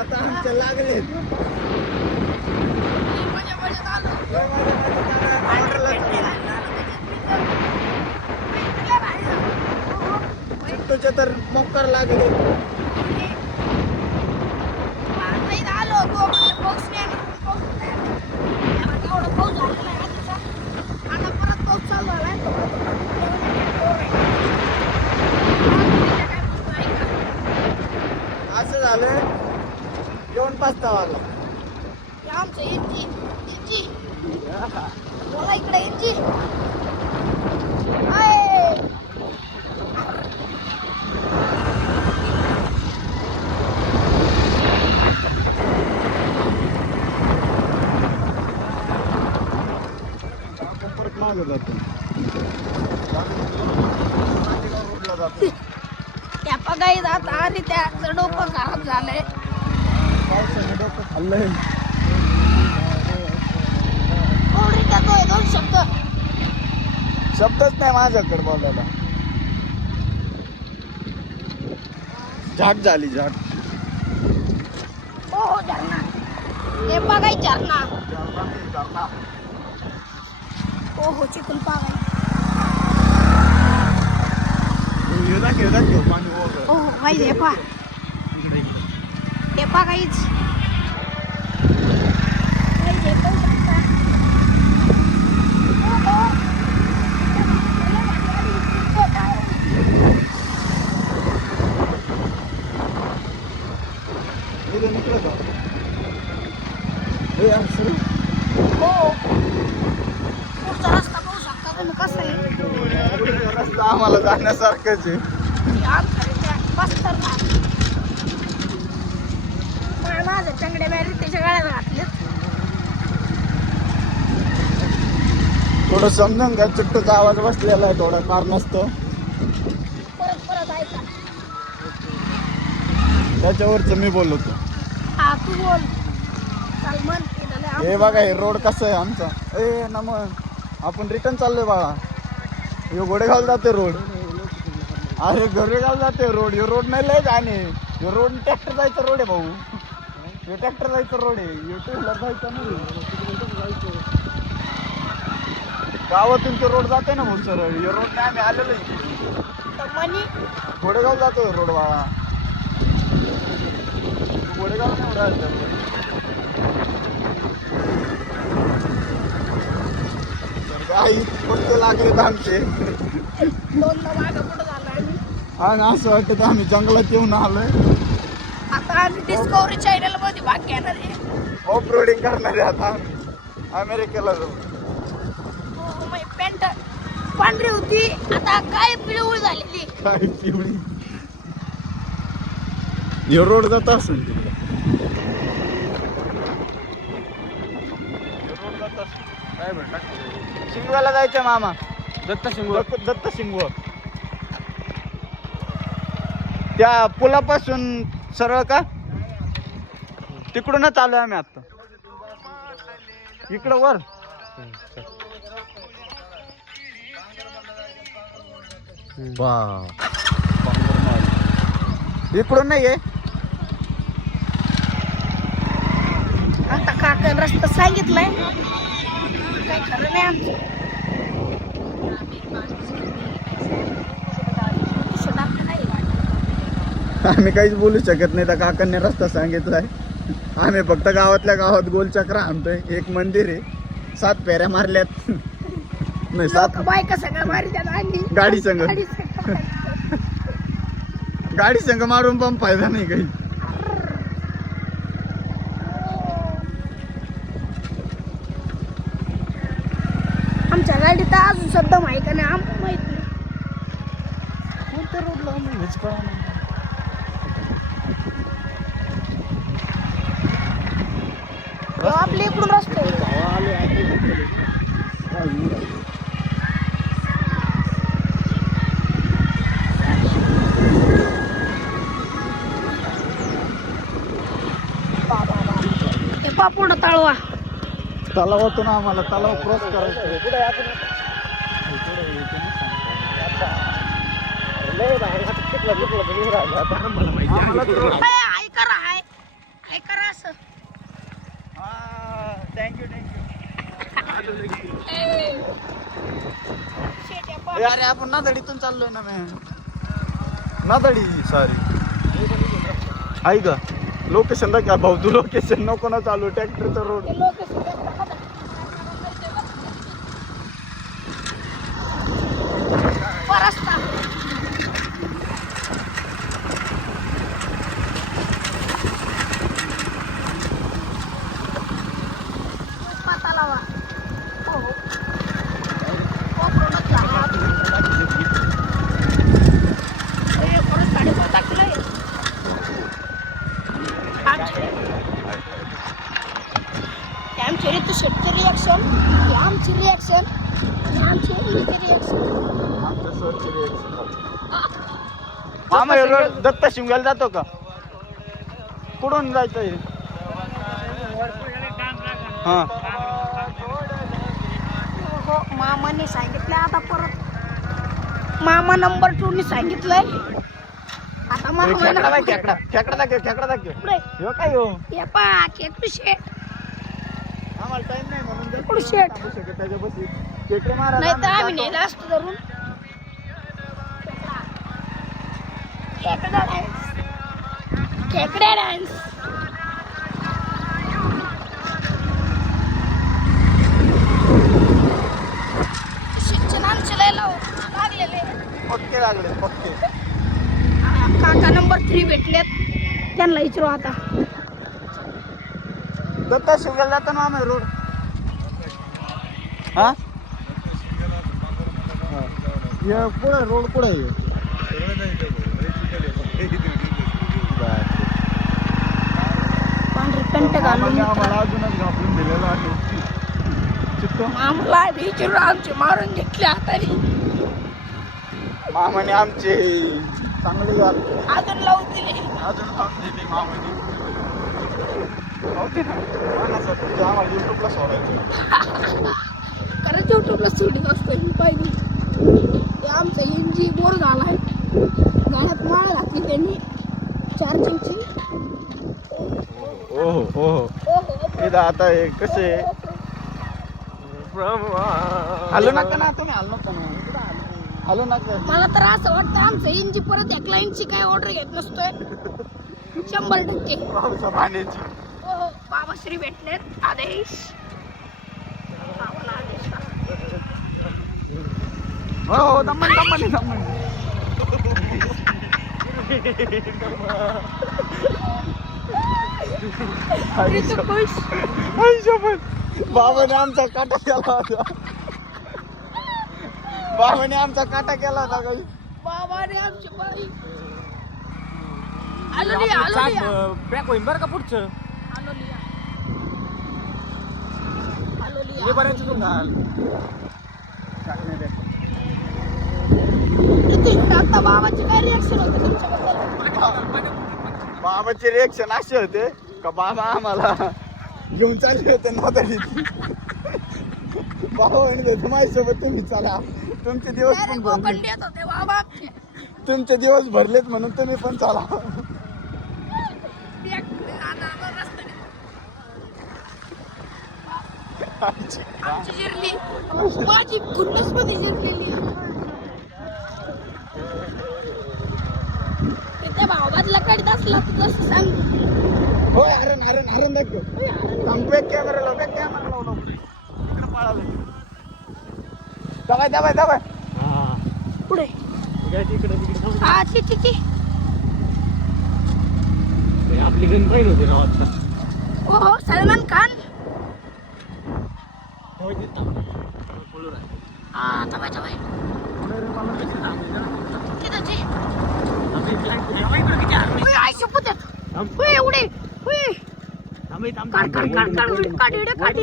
आता आमच्या लागले चिट्टूचे तर मोकर लागले. असं झालं येऊन पस्तावा आला. आमचं इंची इंची बोला इकडे इंची परत मागं जातो. त्या पगाई जात आणि त्याचं डोकं खराब झालंय. पावसाने डोकं खाल्लंय. दोन शब्द शब्दच नाही माझ्याकडे बोलायला. झाट झाली झाट. हो झरणा हे बघाय झरणा. हो हो चिकन पागाय. हो हो गाईज हे पा हे पा गाईज पुढचा रस्ता पाहू शकता तुम्ही कसा आहे. रस्ता आम्हाला जाण्यासारखंच आहे. माझ्या चंगड्या बाहेर त्याच्या गळ्यात घातले. थोडं समजून का चिट्टूचा आवाज बसलेला आहे थोडा कारण असतं परत परत ऐका. त्याच्यावरच मी बोलतो. हा तू बोल चाल मन हे बघा हे रोड कसं आहे आमचा. ए नमन आपण रिटर्न चाललोय बाळा. हे घोडेगाव जाते रोड. अरे घोडेगाव जाते रोड. हे रोड नाही लय जाणे. हे रोड ट्रॅक्टर जायचं रोड आहे भाऊ. हे ट्रॅक्टर जायचं रोड आहे. हे टू व्हीलर जायचं नाही. गावातून ते रोड जाते ना भाऊ सरळ. हे रोड नाही आम्ही आलेलो आहे. मनी घोडेगाव जातोय रोड बाळा. घोडेगाव नाही उडायचं. काही कोणते लागलेत आमचे. दोनदा मागं पुढं झालं आम्ही. आणि असं वाटतं आम्ही जंगलात येऊन आलोय. आता आम्ही डिस्कवरी चॅनल मध्ये भाग घेणार आहे. ऑफ रोडिंग करणार आहे आता. अमेरिकेला जाऊ. हो माझी पॅन्ट पांढरी होती आता काय पिवळी झालेली. काय पिवळी. हे रोड जात असेल तिकडे. रोड जात असेल काय म्हणतात शिंगवाला जायचं मामा. दत्त शिंगव त्या पुलापासून सरळ का तिकडूनच आलोय आम्ही आता. इकडं वर इकडून नाही आहे. आता काका रस्ता सांगितलाय काय खरं नाही आमचं. आम्ही काहीच बोलू शकत नाही. त्या काकांनी रस्ता सांगितलाय. आम्ही फक्त गावातल्या गावात गोलचक्र आणतोय. एक मंदिर आहे. 7 फेऱ्या मारल्यात. नाही 7 बायका सगळं मारी त्याला आणि गाडी संग गाडी संग मारून पण फायदा नाही काही. आमच्या गाडीत अजून शब्द माहिती का नाही आम्हाला माहित नाही. कोणत्या रोडला आम्ही हेच कळलं नाही. आपल्या इकडून रस्ता आहे. हे पापुडा तळवा तलावातून आम्हाला तलाव क्रॉस करायचं. ऐका ए, अरे आपण नादडीतून चाललोय ना मी नादडी सॉरी आहे का लोकेशन दाखवा भाऊ तू लोकेशन नको ना चालू ट्रॅक्टरचा रोड शेतकरी रिॲक्शन आमची रिॲक्शन आमची रिॲक्शन मामा हे रोड दत्त शिमग्याला जातो का कुठून जायचं हे हा हो मामाने सांगितलं आता परत मामा नंबर 2 ने सांगितलंय आता मामा खेकडा दाखव पुढे हो काय हो हे पा केतू शेट आम्हाला टाइम नाही म्हणून पुढे शेट त्याच्या बसी खेकडे मारा नाही तर आम्ही नेला असतो धरून खेकडा डान्स शिक्षण आमचे लय लागलेले पक्के लागले पक्के काका नंबर 3 भेटलेत त्यांना विचारू आता दत्ता शिवग्याला जातो ना आम्ही रोड हा पुढे रोड पुढे पांढरी पेंट घालून आम्हाला अजूनच घाबरून दिलेलं आहे आम्हाला विचारू आमचे मारून घेतले हाताने मामाने आमचे चांगले झाले अजून लावून दिले अजून लावून दिली मामाने होते ना मानासाठी आम्हाला युट्यूबला सोडायचं खरंच युट्यूबला सोडत असतं मी पाहिजे ते आमचा इंजी बोर झालाय गाळात माळ घातली त्यांनी चार्जिंगची ओहो ओहो इथं आता हे कसे हॅलो नका ना तुम्ही हॅलो नका ना हॅलो नका मला तर असं वाटतं आमचं इंजी परत एक लाईनची काय ऑर्डर घेत नसतोय 100% पावसा पाण्याची हो बाबाश्री भेटलेत आदेश बाबाला आदेश हो दमन बाबाने आमचा काटा केला होता काही बाबाने आमची बाई आलो पॅक होईन बरं का पुढचं हे बऱ्याच आता बाबाची काय रिॲक्शन होते तुमच्याबद्दल बाबाचे रिएक्शन असे होते का बाबा आम्हाला घेऊन चालले होते नादडीत बाबा म्हणत माझ्यासोबत तुम्ही चला तुमचे दिवस पण भरले देत होते बाबा आमचे तुमचे दिवस भरलेत म्हणून तुम्ही पण चला आमची जिरली माझी खुन्नस मध्ये जिरलेली त्या भावातला कडीत असला तर तसं सांग होय हरण दाखव कम्पेट कॅमेरा लावता कॅमेरा लावला इकडे पळाला दाबाय पुढे हा ती आपली गण पाहिजे होती राव हो सलमान खान हा दबाय आयशो पुतत एवढे काढ